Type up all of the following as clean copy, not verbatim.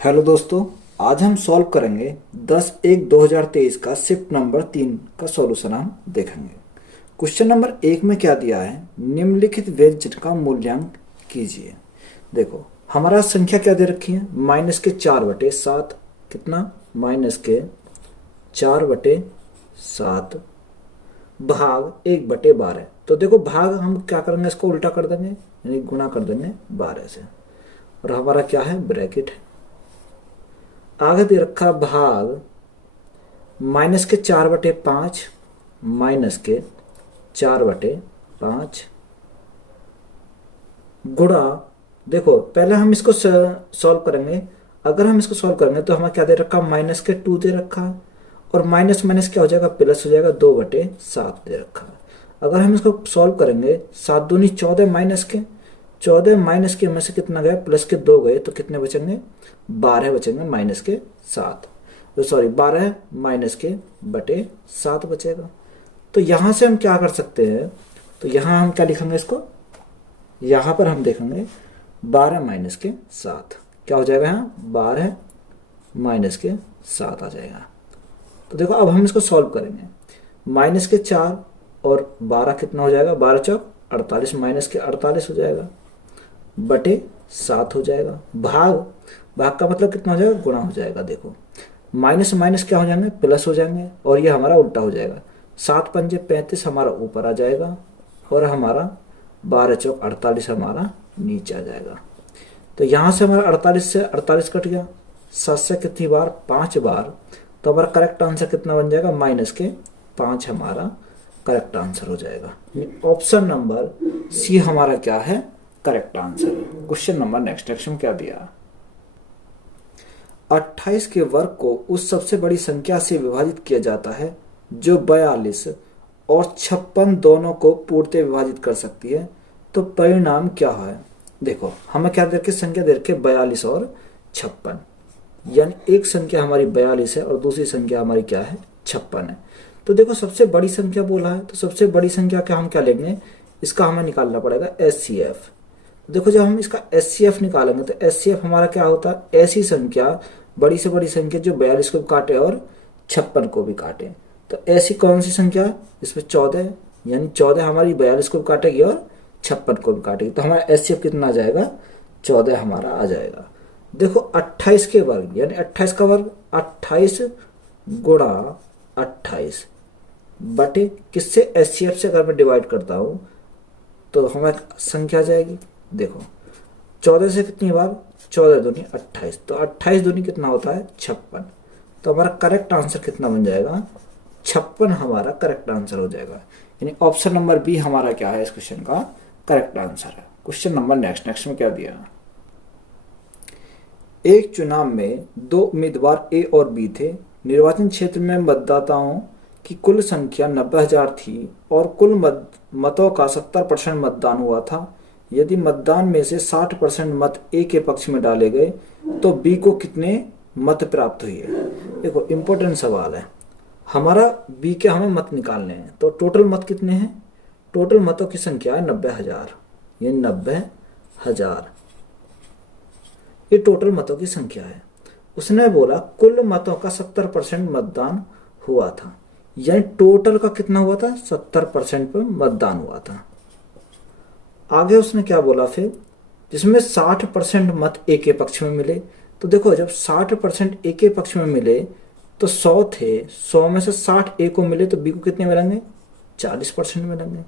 Hello दोस्तों, आज हम सॉल्व करेंगे 10-1-2023 का शिफ्ट नंबर 3 का सॉल्यूशन हम देखेंगे। क्वेश्चन नंबर 1 में क्या दिया है, निम्नलिखित व्यंजन का मूल्यांकन कीजिए। देखो हमारा संख्या क्या दे रखी है, -4/7 कितना, -4/7 भाग 1/12। तो देखो भाग हम क्या करेंगे, इसको उल्टा कर देंगे यानी गुणा कर देंगे 12 से, और हमारा क्या है ब्रैकेट है। आगे दे रखा भाग -4/5 -4/5 गुणा, देखो पहले हम इसको सॉल्व करेंगे। अगर हम इसको सॉल्व करेंगे तो हमें क्या दे रखा, -2 दे रखा, और माइनस माइनस क्या हो जाएगा, प्लस हो जाएगा, 2/7 दे रखा। अगर हम इसको सॉल्व करेंगे, 7 दूनी 14 माइनस के में से कितना गया, प्लस के 2 गए, तो कितने बचेंगे, 12 बचेंगे, -7 सॉरी 12 -7 बचेगा। तो यहां से हम क्या कर सकते हैं, तो यहां हम क्या लिखेंगे इसको, यहां पर हम देखेंगे 12 -7 क्या हो जाएगा, यहाँ 12 -7 आ जाएगा। तो देखो अब हम इसको सॉल्व करेंगे, -4 और 12 कितना हो जाएगा, 12 चौक 48, -48 हो जाएगा, बटे 7 हो जाएगा। भाग का मतलब कितना हो जाएगा, गुणा हो जाएगा। देखो माइनस माइनस क्या हो जाएंगे, प्लस हो जाएंगे, और ये हमारा उल्टा हो जाएगा। 7 पंजे 35 हमारा ऊपर आ जाएगा, और हमारा 12 चौक 48 हमारा नीचे आ जाएगा। तो यहाँ से हमारा 48 से 48 कट गया, 7 से कितनी बार, 5 बार। तो हमारा करेक्ट आंसर कितना बन जाएगा, -5 हमारा करेक्ट आंसर हो जाएगा। ऑप्शन नंबर सी हमारा क्या है, correct answer. Question number next action क्या दिया, 28 के वर्ग को उस सबसे बड़ी संख्या से विभाजित किया जाता है जो 42 और 56 दोनों को पूर्णतः विभाजित कर सकती है, तो परिणाम क्या है। देखो हमें क्या दे रखे, संख्या दे रखे 42 और 56, यानी एक संख्या हमारी 42 है और दूसरी संख्या हमारी क्या है, 56 है। तो देखो सबसे बड़ी संख्या बोला है, तो सबसे बड़ी संख्या का हम क्या लेंगे, इसका हमें निकालना पड़ेगा HCF। देखो जब हम इसका HCF निकालेंगे तो HCF हमारा क्या होता है, ऐसी संख्या, बड़ी से बड़ी संख्या जो 42 को काटे और 56 को भी काटे। तो ऐसी कौन सी संख्या, इसमें 14, यानी 14 हमारी 42 को भी काटेगी और 56 को भी काटेगी। तो हमारा HCF कितना आ जाएगा, 14 हमारा आ जाएगा। देखो 28 के वर्ग यानी 28 का वर्ग, 28 गुणा 28 बटे किससे, HCF से अगर मैं डिवाइड करता हूं तो हमें संख्या आ जाएगी। देखो 14 से कितनी बार, 14 दूनी 28, तो 28 दूनी कितना होता है, 56। तो हमारा करेक्ट आंसर कितना बन जाएगा, 56 हमारा करेक्ट आंसर हो जाएगा। यानी ऑप्शन नंबर बी हमारा क्या है, इस क्वेश्चन का करेक्ट आंसर है। क्वेश्चन नंबर नेक्स्ट में क्या दिया, एक चुनाव में 2 उम्मीदवार ए और बी थे। निर्वाचन क्षेत्र में मतदाताओं की कुल संख्या 90,000 थी और कुल मतों का 70% मतदान हुआ था। यदि मतदान में से 60% मत ए के पक्ष में डाले गए तो बी को कितने मत प्राप्त हुए। देखो इंपॉर्टेंट सवाल है, हमारा बी के हमें मत निकालने हैं। तो टोटल मत कितने हैं, टोटल मतों की संख्या है 90,000, ये 90,000 ये टोटल मतों की संख्या है। उसने बोला कुल मतों का 70% मतदान हुआ था, यानी टोटल का कितना हुआ था, 70% पर मतदान हुआ था। आगे उसने क्या बोला फिर, जिसमें 60% मत ए के पक्ष में मिले। तो देखो जब 60% ए के पक्ष में मिले तो 100 थे, 100 में से 60 ए को मिले तो बी को कितने मिलेंगे, 40% मिलेंगे।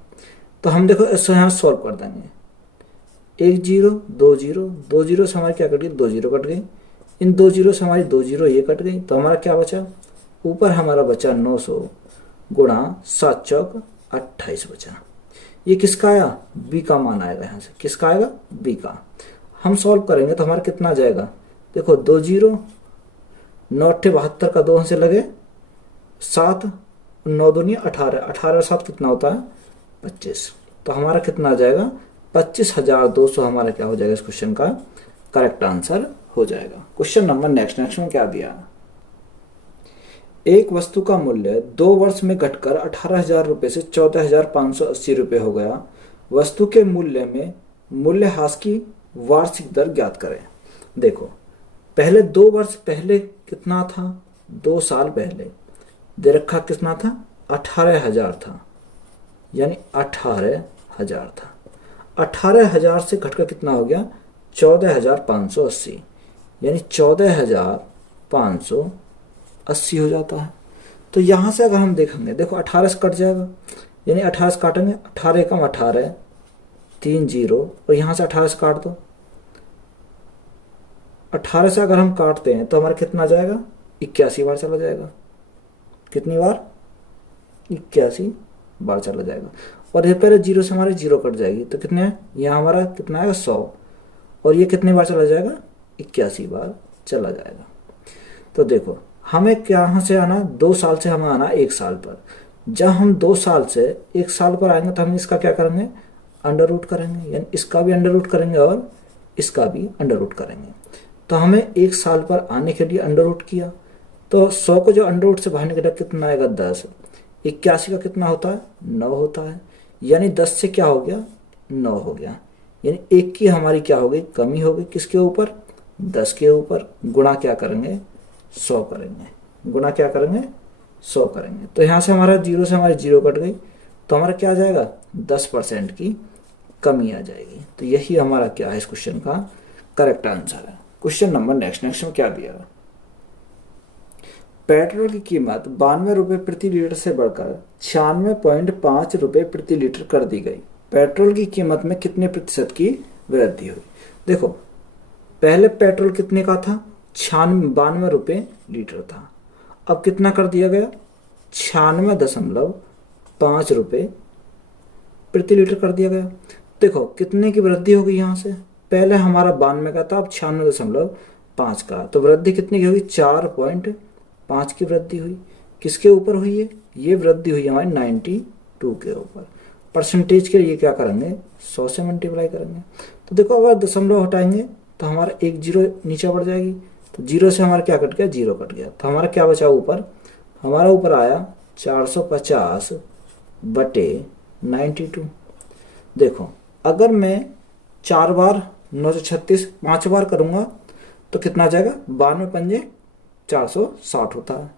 तो हम देखो इसको यहाँ सॉल्व कर देंगे, 1 0 2 0, 2 0 से हमारी क्या कट गई, 2 0 कट गई, इन 2 0 से हमारी 2 0 ये कट गई। तो हमारा क्या बचा, ऊपर हमारा बचा 900 गुणा 7 चौक 28 बचा। ये किसका आया, बी का मान आएगा, यहाँ से किसका आएगा, बी का। हम सॉल्व करेंगे तो हमारा कितना आ जाएगा, देखो 2 0 9 72 का 2 से लगे 7, 9 दूनी 18, 18 7 कितना होता है 25। तो हमारा कितना आ जाएगा, 25,200 हमारा क्या हो जाएगा, इस क्वेश्चन का करेक्ट आंसर हो जाएगा। क्वेश्चन नंबर नेक्स्ट में क्या दिया, एक वस्तु का मूल्य 2 वर्ष में घटकर 18,000 रुपये से 14,580 रुपये हो गया। वस्तु के मूल्य में मूल्यह्रास की वार्षिक दर ज्ञात करें। देखो पहले 2 वर्ष पहले कितना था, 2 साल पहले दे रखा कितना था, 18,000 था, यानी 18,000 था। 18,000 से घटकर कितना हो गया, 14,580, यानी 14,580 हो जाता है। तो यहाँ से अगर हम देखेंगे, देखो 18 से कट जाएगा, यानी 18 से काटेंगे, 18 एकम 18, 3 जीरो, और यहाँ से 18 से काट दो। 18 से अगर हम काटते हैं तो हमारा कितना जाएगा, 81 बार चला जाएगा। कितनी बार, 81 बार चला जाएगा। और ये पहले जीरो से हमारे जीरो कट जाएगी, तो कितने, यहाँ हमारा कितना आएगा 100, और ये कितनी बार चला जाएगा, 81 बार चला जाएगा। तो देखो हमें यहाँ से आना 2 साल से हमें आना 1 साल पर। जब हम 2 साल से 1 साल पर आएंगे तो हम इसका क्या करेंगे, अंडर रूट करेंगे, यानी इसका भी अंडर रूट करेंगे और इसका भी अंडर रूट करेंगे। तो हमें 1 साल पर आने के लिए अंडर रूट किया, तो 100 को जो अंडर रूट से बाहर निकला कितना आएगा, 10। 81 का कितना होता है, 9 होता है, यानी 10 से क्या हो गया, 9 हो गया, यानी 1 की हमारी क्या हो गई, कमी हो गई। किसके ऊपर, 10 के ऊपर। गुणा क्या करेंगे, 100 करेंगे, गुणा क्या करेंगे, 100 करेंगे। तो यहाँ से हमारा जीरो से हमारी जीरो कट गई, तो हमारा क्या आ जाएगा, 10% की कमी आ जाएगी। तो यही हमारा क्या है, इस क्वेश्चन का करेक्ट आंसर है। क्वेश्चन नंबर नेक्स्ट में क्या दिया है, पेट्रोल की कीमत 92 रुपये प्रति लीटर से बढ़कर 96.5 रुपये प्रति लीटर कर दी गई। पेट्रोल की कीमत में कितने प्रतिशत की वृद्धि हुई। देखो पहले पेट्रोल कितने का था, 92 रुपये लीटर था, अब कितना कर दिया गया, 96.5 रुपये प्रति लीटर कर दिया गया। देखो कितने की वृद्धि होगी, यहाँ से पहले हमारा 92 का था, अब 96.5 का, तो वृद्धि कितनी की होगी, 4.5 की वृद्धि हुई। किसके ऊपर हुई है, ये वृद्धि हुई हमारी 92 के ऊपर। परसेंटेज के लिए क्या करेंगे, 100 से मल्टीप्लाई करेंगे। तो देखो अगर दशमलव हटाएंगे तो हमारा एक जीरो नीचे बढ़ जाएगी, तो जीरो से हमारा क्या कट गया, जीरो कट गया, तो हमारा क्या बचा ऊपर, हमारा ऊपर आया 450/92। देखो अगर मैं 4 बार 936 5 बार करूंगा तो कितना जाएगा, 92 पंजे 460 होता है।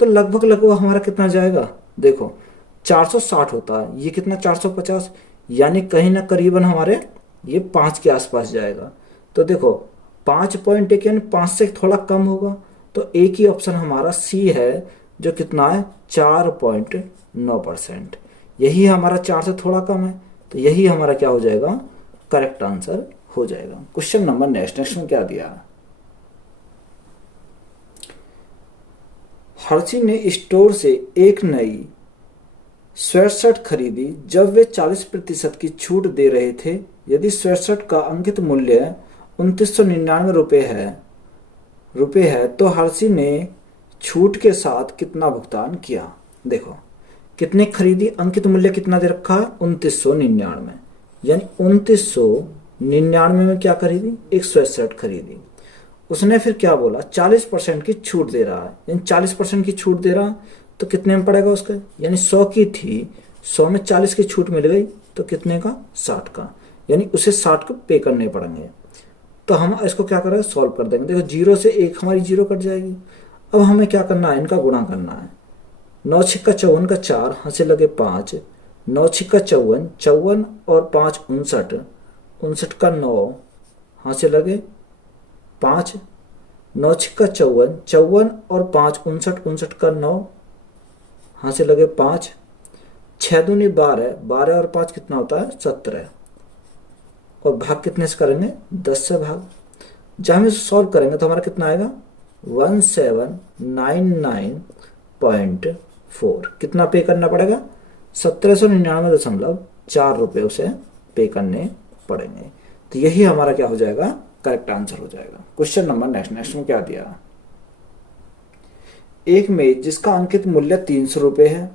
तो लगभग हमारा कितना जाएगा, देखो 460 होता है, ये कितना 450, यानी कहीं ना करीबन हमारे ये 5 के आसपास जाएगा। तो देखो 5.1 यानी 5 से थोड़ा कम होगा, तो एक ही ऑप्शन हमारा सी है, जो कितना है 4.9%। यही हमारा 4 से थोड़ा कम है, तो यही हमारा क्या हो जाएगा, करेक्ट आंसर हो जाएगा। क्वेश्चन नंबर नेक्स्ट में क्या दिया, हर्षी ने स्टोर से एक नई स्वेटशर्ट खरीदी जब वे 40% की छूट दे रहे थे। यदि स्वेटशर्ट का अंकित मूल्य 2999 रुपये है तो हर्षी ने छूट के साथ कितना भुगतान किया। देखो कितने खरीदी, अंकित मूल्य कितना दे रखा है, 2999, यानी 2999 में क्या खरीदी, एक स्वेटशर्ट खरीदी। उसने फिर क्या बोला, 40% की छूट दे रहा है, यानी 40% की छूट दे रहा है, तो कितने में पड़ेगा उसका, यानी 100 की थी, 100 में 40 की छूट मिल गई, तो कितने का, 60 का, यानी उसे 60 को पे करने पड़ेंगे। तो हम इसको क्या करेंगे, सॉल्व कर देंगे। देखो जीरो से एक हमारी जीरो कट जाएगी। अब हमें क्या करना है, इनका गुणा करना है। 9 छिक्का 54 का 4, हाथ से लगे 5, 9 छिक्का 54, 54 और 5 59, 59 का 9, हाथ से लगे 5, 9 छिक्का 54, 54 और 5 59, 59 का 9, हाथ से लगे 5, 6 दूनी 12, 12 और 5 कितना होता है, 17, और भाग कितने से करेंगे, 10 से भाग। जब हम इसे सॉल्व करेंगे तो हमारा कितना आएगा, 1799.4। कितना पे करना पड़ेगा, 1799.4 रुपये उसे पे करने पड़ेंगे। तो यही हमारा क्या हो जाएगा, करेक्ट आंसर हो जाएगा। क्वेश्चन नंबर नेक्स्ट में क्या दिया, एक मेज जिसका अंकित मूल्य 300 रुपये है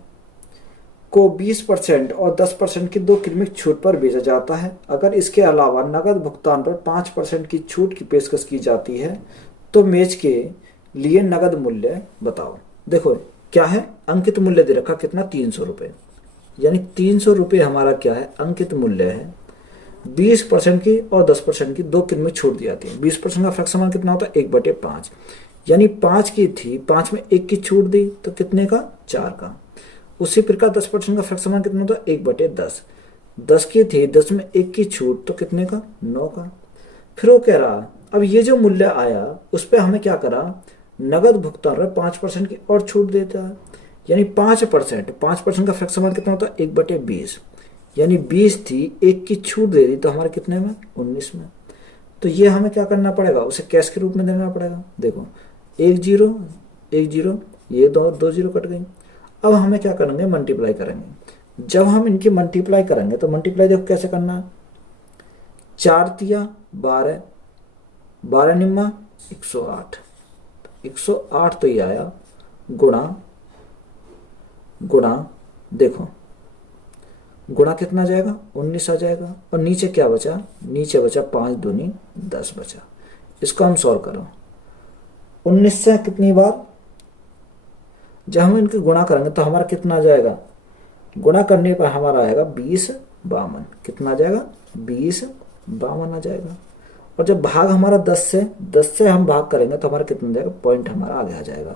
को 20% और 10% की 2 क्रमिक छूट पर बेचा जाता है। अगर इसके अलावा नकद भुगतान पर 5% की छूट की पेशकश की जाती है तो मेज के लिए नकद मूल्य बताओ। देखो क्या है, अंकित मूल्य दे रखा कितना, 300 रुपये, यानी 300 रुपये हमारा क्या है, अंकित मूल्य है। 20% की और 10% की दो किन में छूट दी जाती है। 20% का फ्रैक्शन मान कितना होता है 1/5, यानी 5 की थी, 5 में 1 की छूट दी तो कितने का 4 का। उसी प्रकार 10% का फ्रैक्शन मान कितना होता है 1/10, 10 की थी, 10 में 1 की छूट तो कितने का 9 का। फिर वो कह रहा अब ये जो मूल्य आया उस पर हमें क्या करा, नगद भुगतान में 5% की और छूट देता है, यानी 5%, 5% का फ्रैक्शन मान कितना होता है 1/20, यानी 20 थी, 1 की छूट दे दी तो हमारे कितने में 19 में। तो ये हमें क्या करना पड़ेगा, उसे कैश के रूप में देना पड़ेगा। देखो 1 0 1 0, ये दो जीरो कट गई। अब हमें क्या करेंगे, मल्टीप्लाई करेंगे। जब हम इनकी मल्टीप्लाई करेंगे तो मल्टीप्लाई देखो कैसे करना है, 4 तिया 12, 12 निम्मा 108, 108 तो ये आया, गुणा गुणा देखो गुणा कितना जाएगा 19 आ जाएगा, और नीचे क्या बचा, नीचे बचा 5 दूनी 10 बचा। इसको हम सॉल्व करो, 19 से कितनी बार, जब हम इनके गुणा करेंगे तो हमारा कितना आ जाएगा, गुणा करने पर हमारा आएगा 20 52, कितना आ जाएगा 20 52 आ जाएगा। और जब भाग हमारा 10 से हम भाग करेंगे तो हमारा कितना जाएगा, पॉइंट हमारा आगे आ जाएगा।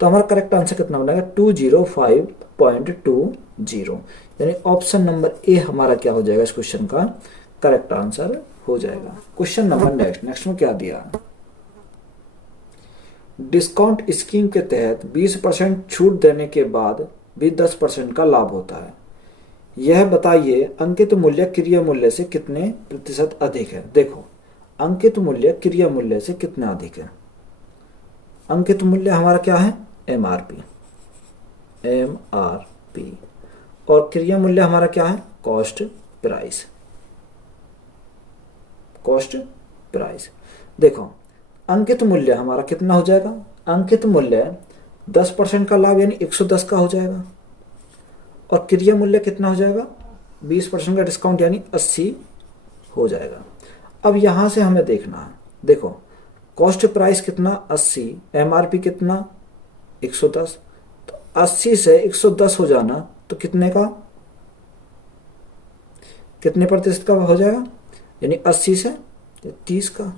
तो हमारा करेक्ट आंसर कितना बनेगा 205.20, यानी ऑप्शन नंबर ए हमारा क्या हो जाएगा, इस क्वेश्चन का करेक्ट आंसर हो जाएगा। क्वेश्चन नंबर नेक्स्ट में क्या दिया, डिस्काउंट स्कीम के तहत 20% छूट देने के बाद भी 10% का लाभ होता है। यह बताइए अंकित मूल्य क्रिय मूल्य से कितने प्रतिशत अधिक है। देखो अंकित मूल्य क्रिय मूल्य से कितना अधिक है, अंकित मूल्य हमारा क्या है MRP, और क्रिया मूल्य हमारा क्या है कॉस्ट प्राइस। देखो अंकित मूल्य हमारा कितना हो जाएगा, अंकित मूल्य 10% का लाभ यानी 110 का हो जाएगा, और क्रिया मूल्य कितना हो जाएगा 20% का डिस्काउंट यानी 80 हो जाएगा। अब यहां से हमें देखना है, देखो कॉस्ट प्राइस कितना 80, MRP कितना 110, तो 80 से 110 हो जाना तो कितने का, कितने प्रतिशत का हो जाएगा, यानी 80 से 30 का।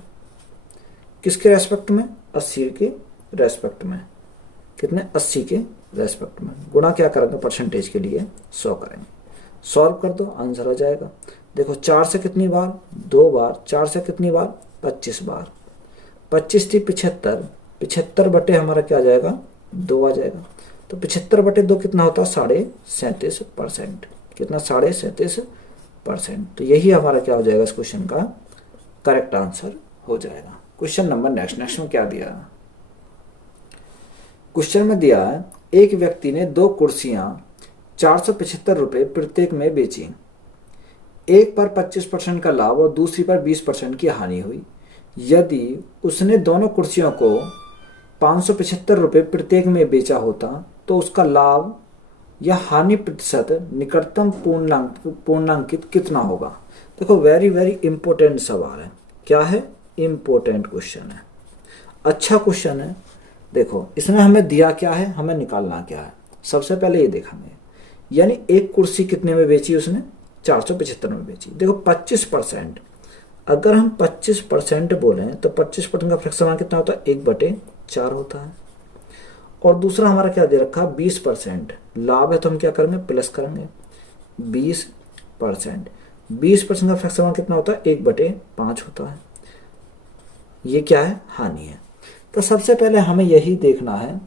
किसके रेस्पेक्ट में, 80 के रेस्पेक्ट में, कितने 80 के रेस्पेक्ट में। गुणा क्या करेंगे परसेंटेज के लिए 100 करेंगे, सॉल्व कर दो आंसर आ जाएगा। देखो 4 से कितनी बार 2 बार, 4 से कितनी बार 25 बार, 25 थी 75, 75 बटे हमारा क्या आ जाएगा 2 आ जाएगा। तो 75/2 कितना होता है 37.5%, कितना 37.5%। तो यही हमारा क्या हो जाएगा इस क्वेश्चन का करेक्ट आंसर हो जाएगा। क्वेश्चन नंबर नेक्स्ट में क्या दिया, क्वेश्चन में दिया है एक व्यक्ति ने 2 कुर्सियां 475 रुपए प्रत्येक में बेची, एक पर 25% का लाभ और दूसरी पर 20% की हानि हुई। यदि उसने दोनों कुर्सियों को 575 रुपए प्रत्येक में बेचा होता तो उसका लाभ या हानि प्रतिशत निकटतम पूर्णांकित कितना होगा। देखो वेरी इंपॉर्टेंट सवाल है, क्या है इंपॉर्टेंट क्वेश्चन है, अच्छा क्वेश्चन है। देखो इसमें हमें दिया क्या है, हमें निकालना क्या है। सबसे पहले ये देखेंगे, यानी एक कुर्सी कितने में बेची उसने 475 में बेची। देखो 25%, अगर हम 25% बोलें तो 25% का फ्रैक्शन कितना होता है 1/4 होता है। और दूसरा हमारा क्या दे रखा 20% लाभ है, तो हम क्या करेंगे प्लस करेंगे 20%, 20% का फ्रैक्शन कितना होता है 1/5 होता है। ये क्या है हानि है। तो सबसे पहले हमें यही देखना है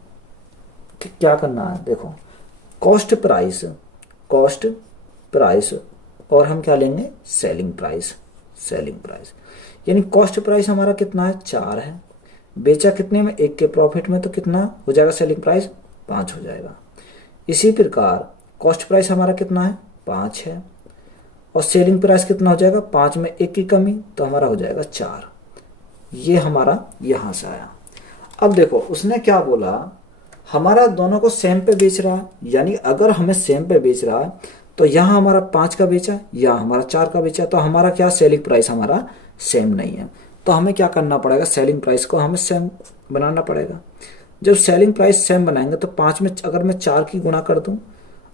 कि क्या करना है। देखो कॉस्ट प्राइस और हम क्या लेंगे सेलिंग प्राइस, यानी कॉस्ट प्राइस हमारा कितना है 4 है, बेचा कितने में 1 के प्रॉफिट में, तो कितना हो जाएगा सेलिंग प्राइस 5 हो जाएगा। इसी प्रकार कॉस्ट प्राइस हमारा कितना है 5 है, और सेलिंग प्राइस कितना हो जाएगा 5 में 1 की कमी, तो हमारा हो जाएगा 4। ये हमारा यहां से आया। अब देखो उसने क्या बोला, हमारा दोनों को सेम पे बेच रहा है, यानी अगर हमें सेम पे बेच रहा है तो यहाँ हमारा 5 का बेचा, यहाँ हमारा 4 का बेचा, तो हमारा क्या सेलिंग प्राइस हमारा सेम नहीं है। तो हमें क्या करना पड़ेगा, सेलिंग प्राइस को हमें सेम बनाना पड़ेगा। जब सेलिंग प्राइस सेम बनाएंगे तो 5 में अगर मैं 4 की गुणा कर दूं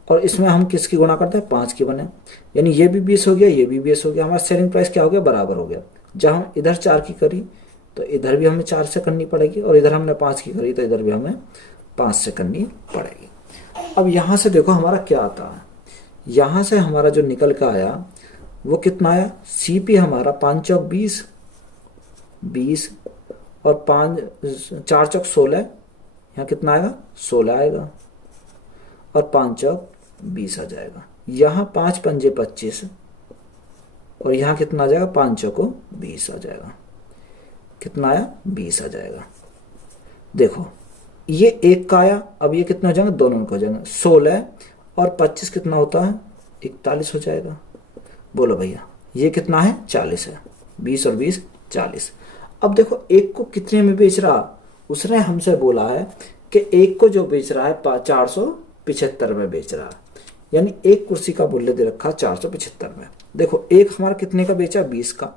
और इसमें हम किसकी गुणा करते हैं, 5 की बने, यानी ये भी 20 हो गया, ये भी 20 हो गया, हमारा सेलिंग प्राइस क्या हो गया, बराबर हो गया। जब हम इधर 4 की करी तो इधर भी हमें 4 से करनी पड़ेगी, और इधर हमने 5 की करी तो इधर भी हमें 5 से करनी पड़ेगी। अब यहाँ से देखो हमारा क्या आता है, यहाँ से हमारा जो निकल कर आया वो कितना आया, सीपी हमारा 5 चौक 20, 20 और 4 चौक 16, यहाँ कितना आएगा, 16 आएगा, और 5 चौक 20 आ जाएगा। यहाँ 5 पंजे 25, और यहाँ कितना आ जाएगा, 5 चौको 20 आ जाएगा। कितना आया, 20 आ जाएगा। देखो ये एक का आया, अब ये कितना हो जाएगा, दोनों का हो जाएगा, 16 और 25 कितना होता है, 41 हो जाएगा। बोलो भैया ये कितना है, 40 है, 20 और 20 40। अब देखो एक को कितने में बेच रहा, उसने हमसे बोला है कि एक को जो बेच रहा है 475 में बेच रहा है, यानी एक कुर्सी का मूल्य दे रखा 475 में। देखो एक हमारा कितने का बेचा, 20 का,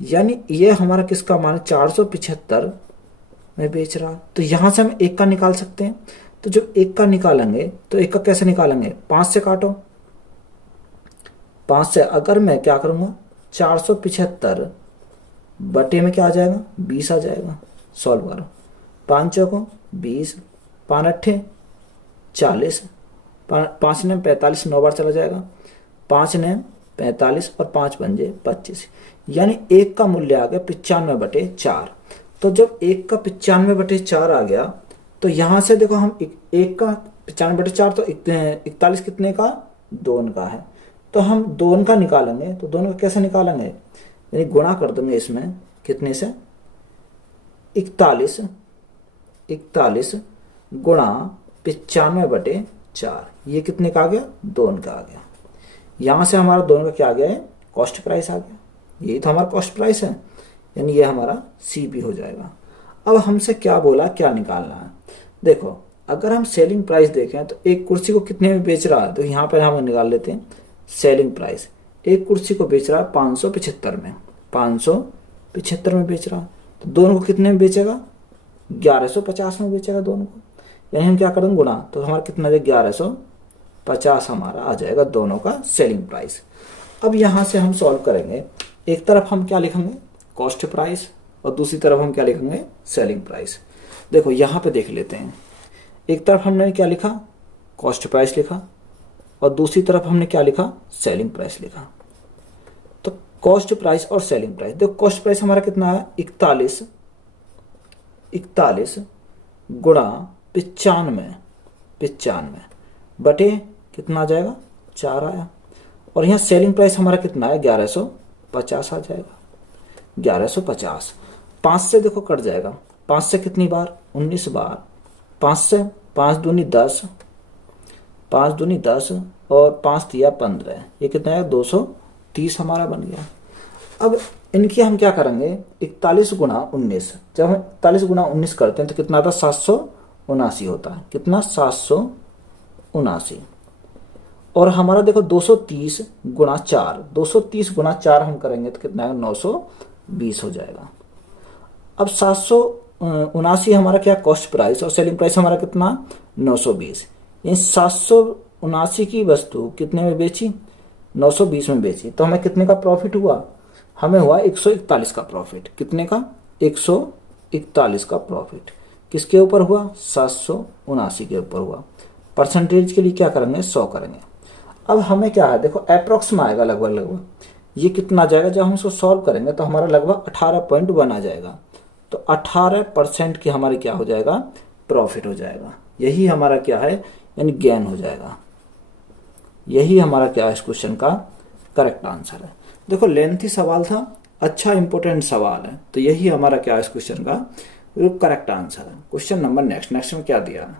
यानी ये हमारा किसका मान 475 में बेच रहा। तो यहां से हम एक का निकाल सकते हैं। तो जब एक का निकालेंगे तो एक का कैसे निकालेंगे, 5 से काटो, 5 से अगर मैं क्या करूंगा, 475 बटे में क्या आ जाएगा, 20 आ जाएगा। सॉल्व करो, 5 चौको 20, 5 अट्ठे 40, 5 ने 45, 9 बार चला जाएगा, 5 ने 45 और 5 पंजे 25, यानी एक का मूल्य आ गया 95/4। तो जब एक का 95/4 आ गया तो यहां से देखो हम एक का 95/4 तो 41 कितने का, दोन का है, तो हम दोन का निकालेंगे। तो दोनों का कैसे निकालेंगे, यानी गुणा कर देंगे इसमें कितने से, 41 गुणा 95/4, ये कितने का आ गया, दोन का आ गया। यहां से हमारा दोनों का क्या आ गया है, कॉस्ट प्राइस आ गया, यही तो हमारा कॉस्ट प्राइस है, यानी ये हमारा सीपी हो जाएगा। अब हमसे क्या बोला, क्या निकालना है। देखो अगर हम सेलिंग प्राइस देखें तो एक कुर्सी को कितने में बेच रहा है, तो यहाँ पर हम निकाल लेते हैं सेलिंग प्राइस। एक कुर्सी को बेच रहा है 575 में, 575 में बेच रहा है, तो दोनों को कितने में बेचेगा, 1150 में बेचेगा दोनों को, यानी हम क्या करेंगे गुणा, तो हमारा कितना है, 1150 हमारा आ जाएगा दोनों का सेलिंग प्राइस। अब यहाँ से हम सॉल्व करेंगे, एक तरफ हम क्या लिखेंगे, कॉस्ट प्राइस, और दूसरी तरफ हम क्या लिखेंगे, सेलिंग प्राइस। देखो यहाँ पे देख लेते हैं, एक तरफ हमने क्या लिखा, कॉस्ट प्राइस लिखा, और दूसरी तरफ हमने क्या लिखा, सेलिंग प्राइस लिखा। तो कॉस्ट प्राइस और सेलिंग प्राइस, देखो कॉस्ट प्राइस हमारा कितना है, 41 गुणा 95 बटे कितना आ जाएगा, 4 आया, और यहाँ सेलिंग प्राइस हमारा कितना है, 1150 आ जाएगा, 1150। 5 से देखो कट जाएगा, 5 से कितनी बार, 19 बार, 5 से 5 दूनी 10, 5 दूनी 10 और 5 दिया 15, ये कितना है, 230 हमारा बन गया। अब इनकी हम क्या करेंगे, 41 गुणा 19, जब हम 41 गुणा 19 करते हैं तो कितना आता है, 779 होता है, कितना, 779। और हमारा देखो 230 गुणा 4, 230 गुणा 4 हम करेंगे तो कितना है, 920 हो जाएगा। अब 779 हमारा क्या, कॉस्ट प्राइस, और सेलिंग प्राइस हमारा कितना, 920। यानी 779 की वस्तु कितने में बेची, 920 में बेची, तो हमें कितने का प्रॉफिट हुआ, हमें हुआ 141 का प्रॉफिट। कितने का, 141 का प्रॉफिट। किसके ऊपर हुआ, 779 के ऊपर हुआ। परसेंटेज के लिए क्या करेंगे, 100 करेंगे। अब हमें क्या है, देखो अप्रोक्स में आएगा लगभग, ये कितना जाएगा, जब हम इसको सॉल्व करेंगे तो हमारा लगभग 18.1 आ जाएगा। तो 18% की हमारी क्या हो जाएगा, प्रॉफिट हो जाएगा। यही हमारा क्या है, यानी गेन हो जाएगा। यही हमारा क्या है, इस क्वेश्चन का करेक्ट आंसर है। देखो लेंथी सवाल था, अच्छा इंपॉर्टेंट सवाल है, तो यही हमारा क्या है, इस क्वेश्चन का करेक्ट आंसर है। क्वेश्चन नंबर नेक्स्ट में क्या दिया है,